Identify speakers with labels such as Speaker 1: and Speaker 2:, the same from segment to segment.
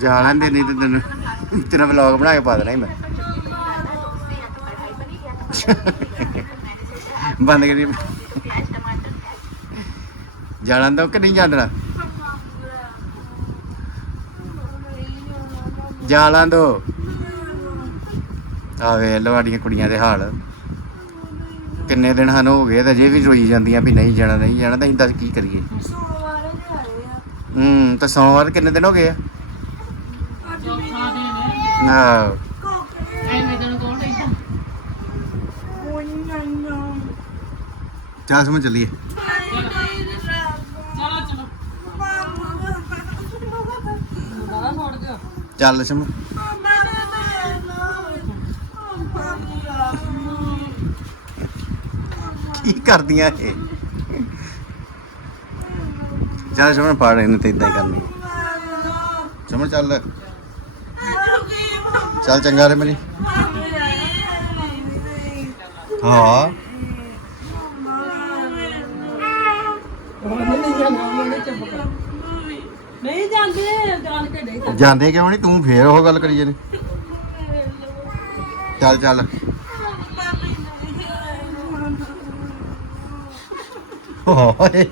Speaker 1: ਜਾ ਲੈਂਦੇ ਨਹੀਂ ਤੇ ਤੈਨੂੰ ਤੇਰਾ ਵਲੌਗ ਬਣਾ ਕੇ ਪਾ ਦੇਣਾ ਸੀ ਮੈਂ। ਬੰਦ ਕਰੀ ਜਾਣਾ ਦੋ ਕਿ ਨਹੀਂ ਜਾਣਾ ਜਾਲਾਂ ਦੋ ਆ ਵੇ ਲਵਾੜੀਆਂ ਕੁੜੀਆਂ ਦੇ ਹਾਲ। ਕਿੰਨੇ ਦਿਨ ਹਨ ਹੋ ਗਏ ਤੇ ਅਜੇ ਵੀ ਰੋਈ ਜਾਂਦੀਆਂ ਵੀ ਨਹੀਂ ਜਾਣਾ ਨਹੀਂ ਜਾਣਾ ਤਾਂ ਅਸੀਂ ਦੱਸ ਕੀ ਕਰੀਏ। ਦੇ ਹੂੰ ਤਾਂ ਸੋਮਵਾਰ ਕਿੰਨੇ ਦਿਨ ਹੋ ਗਏ ਆ? ਨੰਨੋ ਚੱਲ ਸਮਝ ਚੱਲੀਏ। ਚਲੋ ਸਮ ਕੀ ਕਰਦੀਆਂ ਇਹ? ਚੱਲ ਸਮਝ ਪਾ ਰਹੇ ਨੇ ਤੇ ਇਦਾਂ ਹੀ ਕਰਨੀ। ਸਮਝ ਚੱਲ। ਚੱਲ ਚੰਗਾ ਰੇ ਮੇਰੀ। ਹਾਂ। ਨਹੀਂ ਜਾਂਦੇ ਜਾਣ ਕੇ ਨਹੀਂ ਜਾਂਦੇ। ਕਿਉਂ ਨਹੀਂ ਤੂੰ ਫੇਰ ਉਹ ਗੱਲ ਕਰੀ ਜਾਨੀ। ਚੱਲ ਚੱਲ। ਓਏ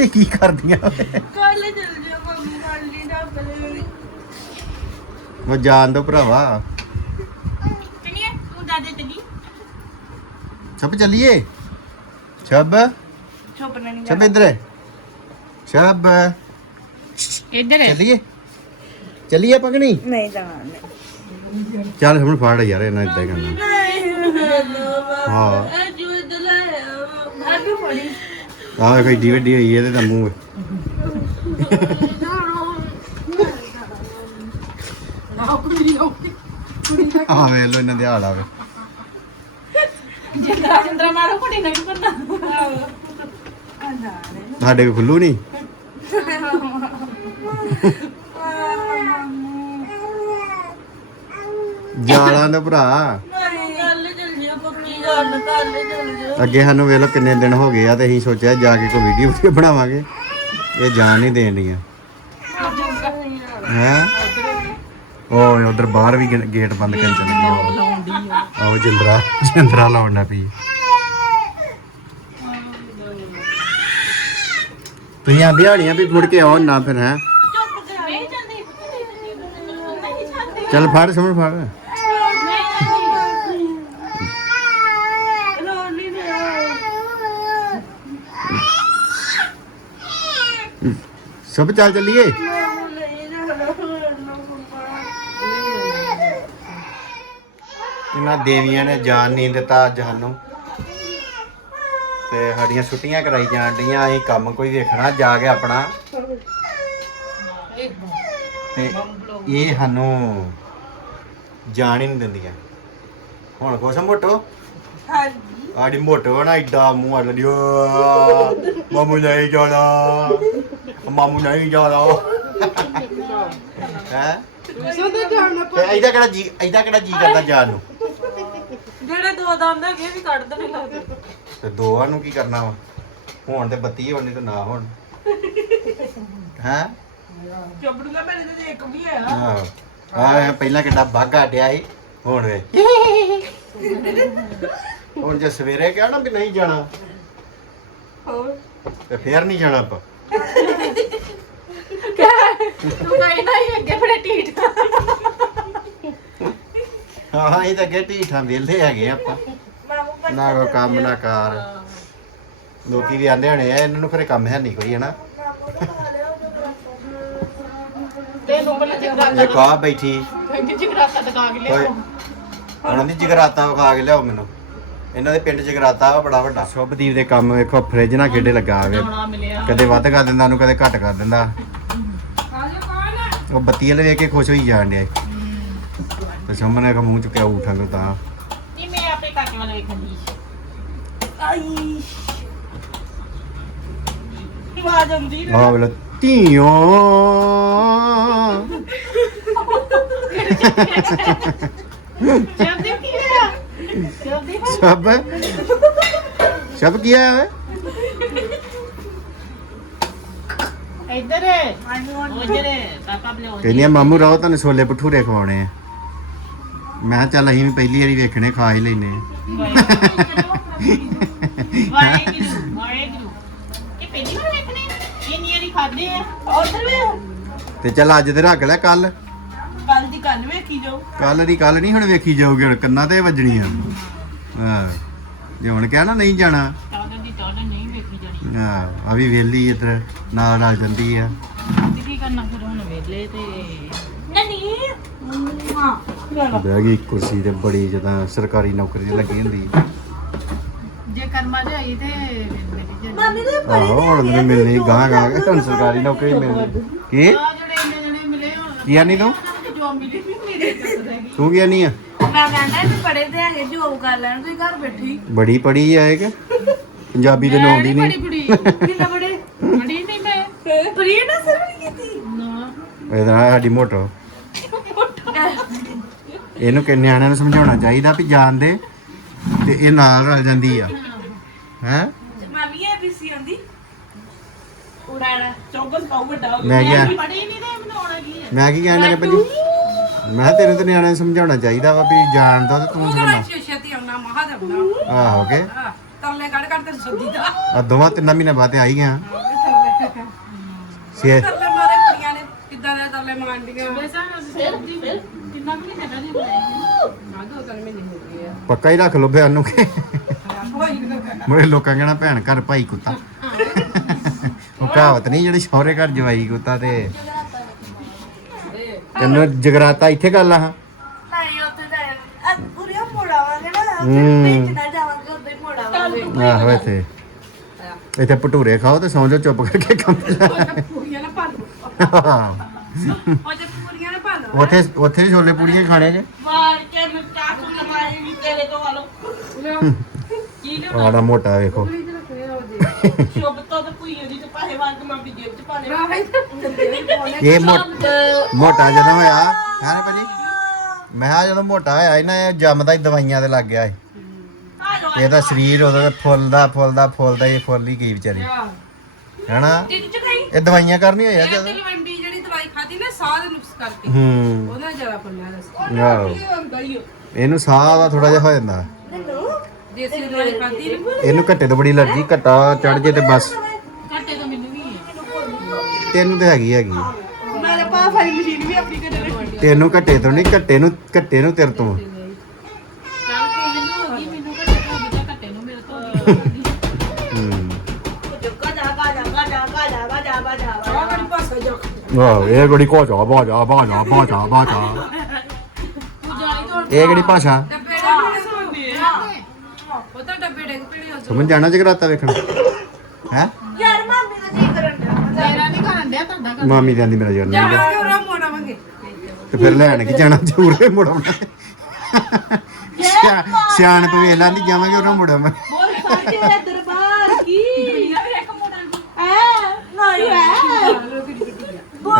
Speaker 1: ਇਹ ਕੀ ਕਰਦੀਆਂ? ਕੱਲ ਚਲ ਉਹ ਜਾਣ ਦੋ ਭਰਾਵਾ। ਚਲੀਏ ਤੂੰ ਦਾਦੇ ਚਲੀ। ਛੱਬ ਚੱਲੀਏ। ਛੱਬ ਚੁੱਪ ਨਾ ਨਹੀਂ ਛੱਬ ਇੱਧਰ। ਛੱਬ ਇੱਧਰ। ਚੱਲੀਏ। ਚੱਲੀਏ ਕਿ ਨਹੀਂ? ਜਾਣਾ। ਚੱਲ ਹੁਣ ਫੜ ਯਾਰ ਇਹਨਾਂ ਇਦਾਂ ਹੀ ਕਰਨਾ। ਹਾਂ। ਇਹ ਜੋ ਦਲਾ ਭਾਬੀ ਫੜੀ ਆਹ ਕੋਈ ਡੀ ਵੱਡੀ ਹੋਈ ਇਹਦੇ ਤਾਂ ਮੂੰਹ ਆ ਵੇ ਲੋ ਇਹਨਾਂ ਦੇ ਹਾਲ ਆਵੇ। ਜਿੰਦਰਾ ਮਾਰੋ ਕੋ ਖੁੱਲੂ ਨਹੀਂ ਜਾਲਾਂ ਦਾ ਭਰਾ। ਅੱਗੇ ਸਾਨੂੰ ਵੇਖ ਲੋ ਕਿੰਨੇ ਦਿਨ ਹੋ ਗਏ ਆ ਤੇ ਅਸੀਂ ਸੋਚਿਆ ਜਾ ਕੇ ਕੋਈ ਵੀਡੀਓ ਵੀਡੀਓ ਬਣਾਵਾਂਗੇ। ਇਹ ਜਾਣ ਨਹੀਂ ਦੇਣ ਦੀਆਂ ਹੈ? ਓਏ, ਉਧਰ ਬਾਹਰ ਵੀ ਗੇ- ਗੇਟ ਬੰਦ ਕਰਨ ਚੱਲ ਗਏ। ਲਾਉਂਦੀ ਆ ਆਓ ਜਿੰਦਰਾ ਜਿੰਦਰਾ ਲਾਉਣਾ ਪਈ ਤੁਸੀਂ ਆਂਦੇ ਹਾਲੀਆਂ ਵੀ ਮੁੜ ਕੇ ਆਉਣ ਨਾ ਫਿਰ, ਹੈ? ਚੁੱਪ ਕਰ ਨਹੀਂ ਜਾਂਦੀ ਨਹੀਂ ਜਾਂਦੀ ਚੱਲ ਫੜ ਸਮਝ ਫੜ। ਰੋਣੀ ਦੇ ਸਭ ਚੱਲ ਚੱਲੀਏ ਮਾਮੂ ਨਹੀਂ ਜਾਣਾ ਇਹਨਾਂ ਦੇਵੀਆਂ ਨੇ ਜਾਨ ਨਹੀਂ ਦਿੱਤਾ ਅੱਜ ਸਾਨੂੰ। ਤੇ ਸਾਡੀਆਂ ਛੁੱਟੀਆਂ ਕਰਾਈ ਜਾਣ ਡੀਆਂ ਅਸੀਂ ਕੰਮ ਕੋਈ ਵੇਖਣਾ ਜਾ ਕੇ ਆਪਣਾ। ਤੇ ਇਹ ਸਾਨੂੰ ਜਾਣ ਹੀ ਨਹੀਂ ਦਿੰਦੀਆਂ। ਹੁਣ ਕੁਛ ਮੋਟੋ? ਹਾਂਜੀ। ਆੜੀ ਮੋਟੋ ਨਾ ਏਡਾ ਮੂੰਹ ਅੱਲ ਦਿਓ ਮਾਮੂ ਨਹੀਂ ਜਾਣਾ ਮਾਮੂ ਨਹੀਂ ਜਾਣਾ। ਹੈ। ਸੋਦਾ ਜਾਣਾ ਤੇ ਇਹਦਾ ਕਿਹੜਾ ਜੀ ਇਹਦਾ ਕਿਹੜਾ ਜੀ ਕਰਦਾ ਜਾਣ ਨੂੰ? ਦੋ ਦੰਦ ਹੈਗੇ ਵੀ ਕੱਢ ਦੇਣੇ ਲੱਗਦੇ ਤੇ ਦੋਵਾਂ ਨੂੰ ਕੀ ਕਰਨਾ ਵਾ? ਹੁਣ ਤੇ ਬੱਤੀ ਹੋਣੀ ਤੇ ਨਾ ਹੋਣ। ਹੈ? ਚੁੱਪੜੂਗਾ ਮੇਰੇ ਤੇ ਇੱਕ ਵੀ ਹੈ। ਆਹ। ਪਹਿਲਾਂ ਕਿੱਡਾ ਬਾਗਾ ਡਿਆ ਸੀ। ਹੁਣ ਵੇ। ਹੁਣ ਜੇ ਸਵੇਰੇ ਕਿਹਾ ਨਾ ਵੀ ਨਹੀਂ ਜਾਣਾ ਹੋਰ? ਤੇ ਫੇਰ ਨਹੀਂ ਜਾਣਾ ਆਪਾਂ। ਤੂੰ ਕਹਿੰਦਾ ਹੀ ਅੱਗੇ ਬੜੇ ਢੀਠ। ਹਾਂ ਇਹ ਤਾਂ ਅੱਗੇ ਢੀਠਾਂ ਵਿਹਲੇ ਹੈਗੇ ਆਪਾਂ। ਨਾ ਕੋਈ ਕੰਮ ਨਾ ਕਾਰ। ਲੋਕੀ ਵੀ ਆਂਦੇ ਹੋਣੇ ਆ ਇਹਨਾਂ ਨੂੰ ਫਿਰ ਕੰਮ ਹੈ ਨਹੀਂ ਕੋਈ ਹਨਾ। ਤੈਨੂੰ ਬਲੇ ਜਗਰਾਤਾ ਇੱਕ ਆ ਬੈਠੀ। ਕਹਿੰਦੀ ਜਗਰਾਤਾ ਦਿਖਾ ਕੇ ਲਿਆਓ। ਉਹਨਾਂ ਦੀ ਜਗਰਾਤਾ ਵਿਖਾ ਕੇ ਲਿਆਓ ਮੈਨੂੰ। ਇਹਨਾਂ ਦੇ ਪਿੰਡ ਜਗਰਾਤਾ ਵਾ ਬੜਾ ਵੱਡਾ। ਸ਼ੁਭਦੀਪ ਦੇ ਕੰਮ ਵੇਖੋ ਫ੍ਰਿਜ ਨਾਲ ਖੇਡੇ ਲੱਗਾ ਆਵੇ ਕਦੇ ਵੱਧ ਕਰ ਦਿੰਦਾ ਉਹਨੂੰ ਕਦੇ ਘੱਟ ਕਰ ਦਿੰਦਾ। ਉਹ ਬੱਤੀ ਵਾਲੇ ਵੇਖ ਕੇ ਖੁਸ਼ ਹੋਈ ਜਾਣ ਡਿਆ ਤੇ ਸਾਹਮਣੇ ਕਾ ਮੂੰਹ ਚੁੱਕਿਆ ਉਠਾਂ ਕੋ ਤਾਂ ਨਹੀਂ ਮੈਂ ਆਪਣੇ ਕਾਕੇ ਵੱਲ ਵੇਖਣ ਦੀ ਆਈ ਆਵਾਜ਼ ਆਉਂਦੀ ਨਾ। ਆਹ ਵੇਲੇ ਧੀਓ। ਜਲਦੀ ਕੀ ਹੋਇਆ ਜਲਦੀ ਸਭ? ਸਭ ਕੀ ਹੈ ਓਏ? ਇੱਧਰ। ਉਧਰ ਪਾਪਾ ਬਲੇ ਕਹਿੰਦੀਆਂ ਮਾਮੂ ਰਹੋ ਤੁਹਾਨੂੰ ਛੋਲੇ ਭਟੂਰੇ ਖਵਾਉਣੇ ਆ। ਮੈਂ ਕਿਹਾ ਚੱਲ ਅਸੀਂ ਵੀ ਪਹਿਲੀ ਵਾਰੀ ਵੇਖਣੇ ਖਾ ਹੀ ਲੈਨੇ ਆ ਵਾਹਿਗੁਰੂ ਵਾਹਿਗੁਰੂ। ਇਹ ਪਹਿਲੀ ਵਾਰ ਵੇਖਣੇ ਇੰਨੀ ਵਾਰੀ ਖਾਦੇ ਆ। ਉਧਰ ਵੀ ਤੇ ਚੱਲ ਅੱਜ ਤੇ ਰੱਖ ਲੈ ਕੱਲ ਕੱਲ ਦੀ ਕੰਨ ਵੇਖੀ ਜਾਓ। ਕੱਲ ਦੀ ਕੱਲ ਨਹੀਂ ਹੁਣ ਵੇਖੀ ਜਾਊਗੀ ਹੁਣ ਕੰਨਾਂ ਤੇ ਵੱਜਣੀਆਂ ਹਾਂ ਜੇ ਹੁਣ ਕਿਹਾ ਨਾ ਨਹੀਂ ਜਾਣਾ। ਟਾਡਰ ਦੀ ਟਾਡਰ ਨਹੀਂ ਵੇਖੀ ਜਾਣੀ। ਹਾਂ ਆ ਵੀ ਵੇਲੀ ਇੱਧਰ ਨਾਲ ਆ ਜਾਂਦੀ ਆ। ਤੇ ਕੀ ਕਰਨਾ ਫਿਰ ਹੁਣ ਵੇਲੇ ਤੇ? ਨਨੀ ਹਾਂ। ਬਹਿ ਗਈ ਕੁਰਸੀ ਤੇ ਬੜੀ ਜਦਾਂ ਸਰਕਾਰੀ ਨੌਕਰੀ 'ਚ ਲੱਗੀ ਹੁੰਦੀ। ਜੇ ਕਰਮਾ ਚ ਆਈ ਤੇ ਮਿਲੀ ਜਾਣੀ ਮਾਮੀ ਆਹੋ ਹੁਣ ਮੈਨੂੰ ਮਿਲਣੀ ਗਾਂ ਗਾਂ ਕੇ ਤੁਹਾਨੂੰ ਸਰਕਾਰੀ ਨੌਕਰੀ ਮਿਲਣੀ। ਕੀ? ਆ ਜਿਹੜੇ ਇੰਨੇ ਜਣੇ ਮਿਲੇ ਹੁਣ ਕੀ ਆਨੀ ਤੂੰ? ਜੋ ਮਿਲੀ ਵੀ ਮੇਰੇ ਕੋਲ ਰਹਿ ਗਈ। ਤੂੰ ਕੀ ਆਨੀ ਆ? ਮੈਂ ਕਹਿੰਦਾ ਵੀ ਪੜੇ ਤੇ ਹੈਗੇ ਜੋਬ ਕਰ ਲੈਣ ਤੁਸੀਂ ਘਰ ਬੈਠੀ। ਬੜੀ ਪੜੀ ਆ ਇਹ ਕਿ? ਪੰਜਾਬੀ ਤੇ ਨੌਂਦੀ ਬੜੀ ਨਹੀਂ। ਬੜੀ ਕਿੰਨਾ ਬੜੇ ਬੜੀ ਨਹੀਂ ਮੈਂ। ਪ੍ਰੀ ਨਾ ਸਰਵੀ ਕੀਤੀ। ਨਾ। ਇਹਦਾ ਨਾਂ ਸਾਡੀ ਮੋਟੋ। ਇਹਨੂੰ ਕਿ ਨਿਆਣਿਆਂ ਨੂੰ ਸਮਝਾਉਣਾ ਚਾਹੀਦਾ ਵੀ ਜਾਣ ਦੇ ਤੇ ਇਹ ਨਾਲ ਰਲ ਜਾਂਦੀ ਆ। ਹੈ? ਮਾਮੀ ਇਹ ਵੀ ਸੀ ਆਉਂਦੀ ਉਡਾਣਾ ਚੌਕਸ ਪਾਉ ਵੱਡਾ ਮੈਂ ਕਿਹਾ ਬੜੀ ਨਹੀਂ ਤੇ ਬਣਾਉਣਾ ਕੀ ਹੈ ਮੈਂ ਕੀ ਕਹਿਣਾ ਕਿ ਭਾਜੀ ਮੈਂ ਕਿਹਾ ਤੈਨੂੰ ਤੇ ਨਿਆਣਿਆਂ ਨੂੰ ਸਮਝਾਉਣਾ ਚਾਹੀਦਾ ਵਾ ਵੀ ਜਾਣ ਦੋ ਤੇ ਤੂੰ ਸਮਝਾਉਣਾ ਛੇਤੀ ਆਉਣਾ? ਮਹਾ ਦੇਵਣਾ ਆਹੋ ਕੇ? ਤਰਲੇ ਕੱਢ ਕੱਢ ਤੇ ਸੱਦੀ ਦਾ। ਆ ਦੋਵਾਂ ਤਿੰਨਾਂ ਮਹੀਨੇ ਬਾਅਦ ਤੇ ਆਈ ਗਿਆ ਛੇ ਤਰਲੇ ਮਾਰੇ ਕੁੜੀਆਂ ਨੇ। ਕਿੱਦਾਂ ਦੇ ਤਰਲੇ ਮਾਰਦੀਆਂ ਵੈਸਾ ਸਰਦੀ ਕਿੰਨਾ ਵੀ ਨਹੀਂ ਦੀ ਬਣਾਈ ਨਾ ਦੋ ਤਿੰਨ ਮਹੀਨੇ ਹੋ ਗਏ ਆ। ਪੱਕਾ ਹੀ ਰੱਖ ਲੋ ਬਿਆਨ ਨੂੰ ਕਿ? ਮੋਰੇ ਲੋਕਾਂ ਕਹਿਣਾ ਭੈਣ ਘਰ ਭਾਈ ਕੁੱਤਾ। ਉਹ ਕਹਾਵਤ ਨਹੀਂ ਜਿਹੜੀ ਸਹੁਰੇ ਘਰ ਜਵਾਈ ਕੁੱਤਾ ਤੇ। ਤੈਨੂੰ ਜਗਰਾਤਾ ਇੱਥੇ ਗੱਲ ਆ ਨਹੀਂ ਉੱਥੇ ਤਾਂ ਪੂਰੀਆਂ ਮੋੜਾਵਾਂਗੇ ਨਾ ਹੂੰ। ਵਿੱਚ ਨਾ ਜਾਵਾਂਗੇ ਉੱਥੇ ਹੀ ਮੋੜਾਵਾਂਗੇ ਆਹੋ ਇੱਥੇ। ਇੱਥੇ ਭਟੂਰੇ ਖਾਓ ਤੇ ਸੌਂ ਜਾਓ ਚੁੱਪ ਕਰਕੇ ਕੰਮ ਉਹ ਜੇ ਪੂਰੀਆਂ ਨਾ ਪਾ ਲਓ। ਉੱਥੇ ਉੱਥੇ ਵੀ ਛੋਲੇ ਪੂੜੀਆਂ ਹੀ ਖਾਣੇ ਜੇ। ਮਾਰ ਕੇ ਮੈਂ ਚਾਕੂ ਨਾ ਮਾਰੀ ਵੀ ਤੇਰੇ ਤੋਂ ਵਾਲੋ। ਕੀ ਲਿਓ ਆੜਾ ਮੋਟਾ ਵੇਖੋ। ਸ਼ੁਭ ਤੋਂ ਤੇ ਪੂਈ ਦੀ ਤੇ ਪਾਹੇ ਵਾਂਗ ਮੈਂ ਵੀ ਜੇਬ ਚ ਪਾ ਲਿਆ। ਇਹ ਮੋਟਾ ਜਦੋਂ ਹੋਇਆ ਹੈ ਨਾ ਭਾਜੀ? ਮੈਂ ਕਿਹਾ ਜਦੋਂ ਮੋਟਾ ਹੋਇਆ ਇਹਨਾਂ ਇਹ ਜੰਮਦਾ ਹੀ ਦਵਾਈਆਂ ਤੇ ਲੱਗ ਗਿਆ ਆ
Speaker 2: ਲੋ ਇਹਦਾ ਸਰੀਰ
Speaker 1: ਉਹਦਾ ਫੁੱਲਦਾ ਫੁੱਲਦਾ ਫੁੱਲਦਾ ਇਹ ਫੁੱਲ ਹੀ ਗਈ ਵਿਚਾਰੀ। ਹੈਨਾ ਟਿਕ ਚ ਗਈ ਇਹ ਦਵਾਈਆਂ ਕਰਨੀ ਹੋਇਆ ਜਦ ਤਲਵੰਡੀ ਜਿਹੜੀ ਦਵਾਈ ਖਾਦੀ ਨਾ ਸਾਹ ਦੇ ਨੁਕਸ ਕਰਕੇ ਹੂੰ। ਉਹਦਾ ਜ਼ਿਆਦਾ ਪੱਲਾ ਰਸ ਆਹੋ ਹੁੰਦਾ ਹੀ ਇਹਨੂੰ ਸਾਹ ਦਾ ਥੋੜਾ ਜਿਹਾ ਹੋ ਜਾਂਦਾ। ਦੇਸੀ ਦਵਾਈ ਖਾਦੀ ਨਾ? ਇਹਨੂੰ ਘੱਟੇ ਤੋਂ ਬੜੀ ਅਲਰਜੀ ਘੱਟਾ ਚੜ ਜੇ ਤੇ ਬਸ। ਘਾਟੇ ਤੋਂ ਮੈਨੂੰ ਵੀ ਹੈ। ਤੈਨੂੰ ਤੇ ਹੈਗੀ ਹੈਗੀ। ਮੈਂ ਤਾਂ ਪਾ ਫਾਈ ਮਸ਼ੀਨ ਵੀ ਆਪਣੀ ਘਰੇ ਰੱਖੀ ਤੈਨੂੰ ਘੱਟੇ ਤੋਂ ਨਹੀਂ ਘੱਟੇ ਨੂੰ ਘੱਟੇ ਨੂੰ ਤੇਰੇ ਤੋਂ। ਚੱਲ ਕੋਈ ਮੈਨੂੰ ਹੋ ਗਈ ਮੈਨੂੰ ਘੱਟੇ ਤੋਂ ਹੋ ਗਈ ਘੱਟੇ ਨੂੰ ਮੇਰੇ ਤੋਂ ਹੋ ਗਈ। ਵਾਹ ਇਹ ਕਿਹੜੀ ਕੋਚਾ ਬਾਜਾ ਬਾਜਾ ਬਾਜਾ ਬਾਜਾ ਇਹ ਕਿਹੜੀ ਭਾਸ਼ਾ? ਸਮਝ ਜਾਣਾ ਜਗਰਾਤਾ ਵੇਖਣ। ਹੈ? ਯਾਰ ਮਾਮੀ ਦਾ ਜੀ ਕਰਨ ਦਾ ਤੇਰਾ ਨਹੀਂ ਖਾਣ ਡਿਆ ਤੁਹਾਡਾ ਕਰ ਮਾਮੀ ਜਾਂਦੀ ਮੇਰਾ ਜਰ ਨਹੀਂ ਜਾ ਕੇ ਉਹ ਮੋੜਾਵਾਂਗੇ ਤੇ ਫਿਰ ਲੈਣ ਕੀ ਜਾਣਾ ਜ਼ਰੂਰ ਮੁੜਾਉਣਾ ਸਿਆਣ ਜਾਵਾਂਗੇ ਉਹਨੂੰ ਮੁੜਾਵਾਂ ਬੋਲ ਸਾਜੇ ਦਰਬਾਰ ਕੀ ਇੱਕ ਮੋੜਾ ਐ ਨਹੀਂ ਐ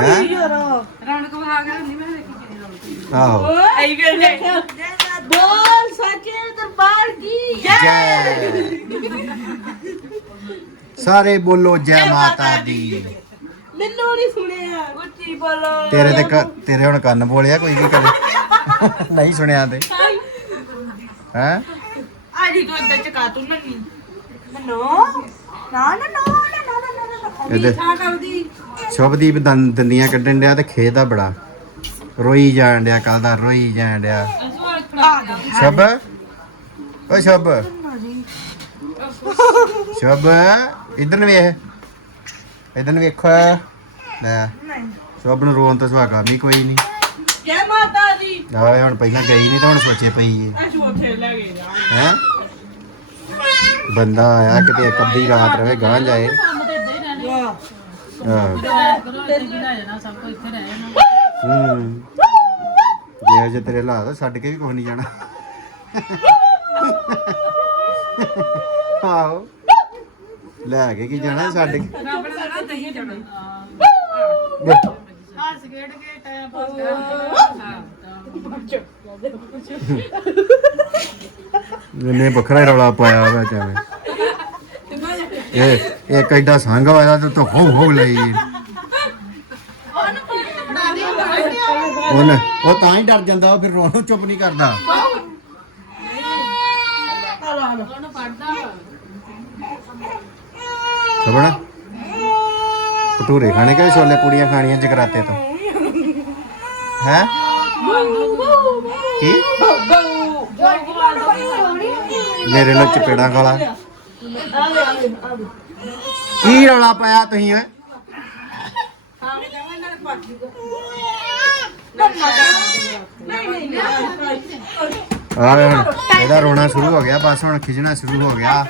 Speaker 1: ਬੋਲ ਯਾਰੋ ਰੌਣਕ ਵਹਾ ਕੇ ਨਹੀਂ ਮੈਂ ਵੇਖੀ ਕਿੰਨੀ ਰੌਣਕ ਆਹੋ। ਆਈ ਗਏ ਬੋਲ ਸਾਜੇ ਦਰਬਾਰ ਕੀ ਜੈ। ਸਾਰੇ ਬੋਲੋ ਜੈ ਮਾਤਾ ਦੀ। ਮੈਨੂੰ ਨਹੀਂ ਸੁਣਿਆ। ਉੱਚੀ ਬੋਲੋ। ਤੇਰੇ ਤੇ ਤੇਰੇ ਹੁਣ ਕੰਨ ਬੋਲਿਆ ਕੋਈ ਕੀ ਕਰੇ ਨਹੀਂ ਸੁਣਿਆ ਤੇ। ਹੈ? ਆਜੀ ਤੂੰ ਇੱਧਰ ਚਕਾ ਤੂੰ ਨੰਨੀ। ਨਾ ਨਾ ਨਾ ਨਾ ਇਹਦੇ ਨਾ ਕਰਦੀ ਸ਼ੁਭਦੀਪ ਦੰ- ਦੰਦੀਆਂ ਕੱਢਣ ਡਿਆ ਤੇ ਖੇਤ ਆ ਬੜਾ। ਰੋਈ ਜਾਣ ਡਿਆ ਕੱਲ ਦਾ ਰੋਈ ਜਾਣ ਡਿਆ। ਸ਼ਬ ਓ ਸ਼ਬ ਸ਼ਬ ਇਧਰ ਨੂੰ ਵੇਖ। ਇਧਰ ਨੂੰ ਵੇਖੋ। ਲੈ। ਨਹੀਂ ਸ਼ਬ ਨੂੰ ਰੋਣ ਤੋਂ ਸੁਹਾਗਾ ਵੀ ਕੋਈ ਨਹੀਂ ਜੈ ਮਾਤਾ ਦੀ। ਆਵੇ ਹੁਣ ਪਹਿਲਾਂ ਗਈ ਨਹੀਂ ਤਾਂ ਹੁਣ ਸੋਚੇ ਪਈ ਏ। ਅਸ਼ ਉੱਥੇ ਲੈ ਗਏ ਜਾ ਹੈ? ਬੰਦਾ ਆਇਆ ਕਿਤੇ ਇੱਕ ਅੱਧੀ ਰਾਤ ਰਵੇ ਗਾਂ ਜਾਏ ਕੰਮ ਤੇ ਇੱਦਾਂ ਹੀ ਰਹਿਣਾ ਵਾਹ ਹਾਂ। ਰਿਵਾਇਤ ਕਰੋ ਇੱਥੇ ਹੀ ਜਾਣਾ ਸਭ ਹੂੰ ਜੇ ਜੇ ਤੇਰੇ ਹਾਲਾਤ ਛੱਡ ਕੇ ਵੀ ਕੁਝ ਨਹੀਂ ਜਾਣਾ। ਆਹੋ। ਲੈ ਕੇ ਕੀ ਜਾਣਾ, ਛੱਡ ਕੇ? ਰੱਬ ਇਹਨੇ ਵੱਖਰਾ ਹੀ ਰੌਲਾ ਪਾਇਆ ਵਾ ਚਾਵੇਂ એ એ કઈડા સાંગા વાળા તો હોવ હોવ લઈ ਉਹਨੇ, ਉਹ ਤਾਂ ਹੀ ਡਰ ਜਾਂਦਾ ਫਿਰ ਰੋਣੋਂ ਚੁੱਪ ਨਹੀਂ ਕਰਦਾ। ਸਬੜਾ ਭਟੂਰੇ ਖਾਣੇ ਕਿ ਛੋਲੇ ਪੂੜੀਆਂ ਖਾਣੀਆਂ ਜਗਰਾਤੇ ਤੋਂ? ਹੈ? ਕੀ? ਮੇਰੇ ਨਾਲ ਚਪੇੜਾ ਖਾਲਾ। ਕੀ ਰੌਲਾ ਪਾਇਆ ਤੁਸੀਂ ਓਏ ਆ ਹੁਣ ਇਹਦਾ ਰੋਣਾ ਸ਼ੁਰੂ ਹੋ ਗਿਆ, ਬਸ ਹੁਣ ਖਿਜਣਾ ਸ਼ੁਰੂ ਹੋ ਗਿਆ।